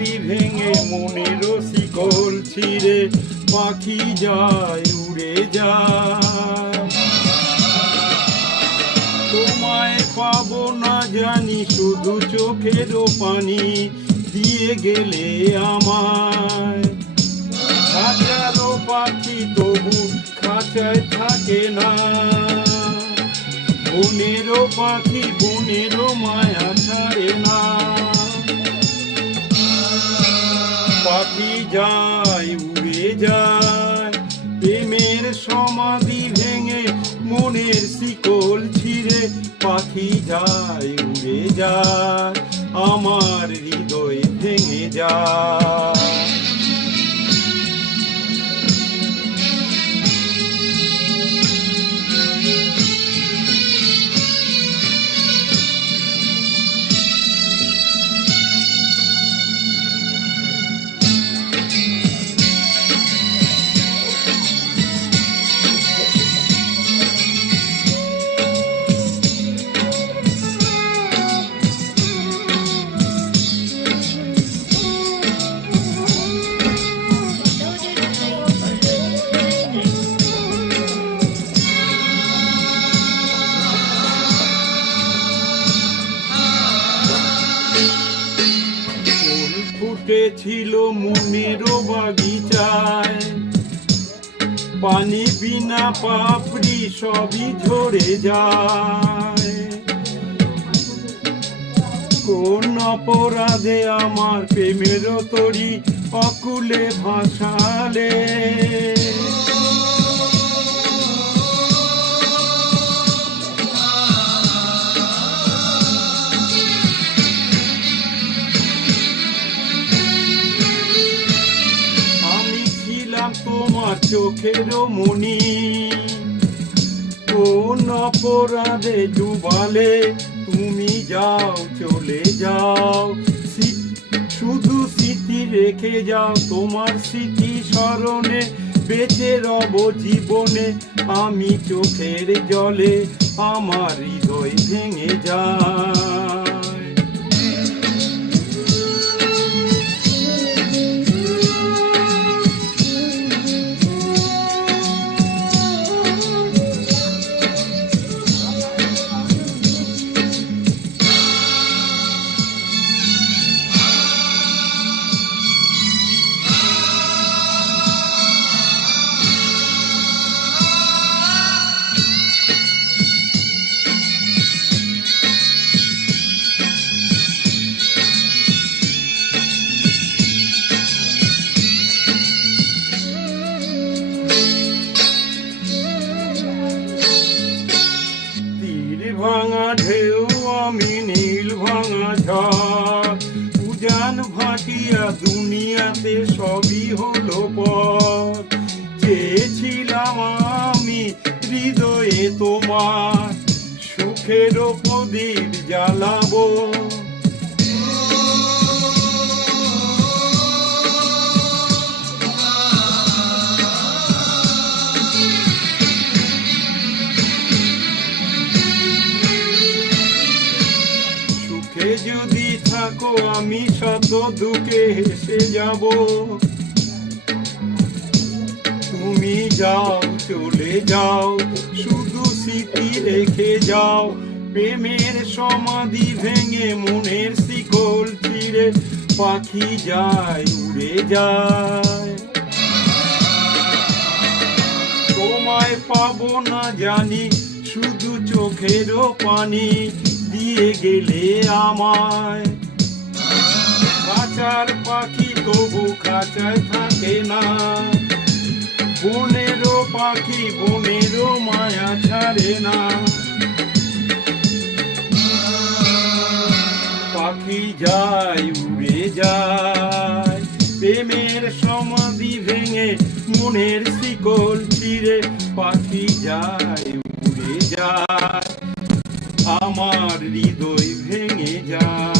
সমাধি ভেঙে মনের শিকল ছিঁড়ে পাখি যায় উড়ে যায়। তোমায় পাবো না জানি, শুধু চোখেরও পানি দিয়ে গেলে আমায়। হাজারো পাখি তবু খাঁচায় থাকে না, বনেরও পাখি বনেরও মায়া ছাড়ে না। পাখি যায় উড়ে যায়, প্রেমের সমাধি ভেঙে মনের শিকল ছিঁড়ে পাখি যায় উড়ে যায়, আমার হৃদয় ভেঙে যায়। ফুটেছিল মনেরও বাগিচায়, পানি বিনা পাপড়ি সবই ঝরে যায়। কোন অপরাধে আমার প্রেমের তরি অকুলে ভাসালে, তোমার চোখেরও মনি। কোন অপরাধে ডুবালে তুমি যাও চলে যাও, শুধু স্মৃতি রেখে যাও। তোমার স্মৃতি স্মরণে বেঁচে রব জীবনে আমি, চোখের জলে আমার হৃদয় ভেঙে যায়। ভাঙা ঢেউ আমি নীল ভাঙা ঝড়, উজান ভাটিয়া দুনিয়াতে সবই হলো পথ। চেয়েছিলাম আমি হৃদয়ে তোমার সুখের প্রদীপ জ্বালাবো, যদি থাকো আমি শত দুঃখে হেসে যাব। তুমি যাও চলে যাও, শুধু স্মৃতি রেখে যাও। প্রেমের সমাধি ভেঙে মনের শিকল ছিঁড়ে পাখি যায় উড়ে যায়। তোমায় পাবো না জানি, শুধু চোখেরও পানি দিয়ে গেলে আমায়। খাঁচার পাখি তবু খাঁচায় থাকে না, বনেরও পাখি বনেরও মায়া ছাড়ে না। পাখি যায় উড়ে যায়, প্রেমের সমাধি ভেঙে মনের শিকল ছিঁড়ে পাখি যায় উড়ে যায়, আমার হৃদয় ভেঙে যায়।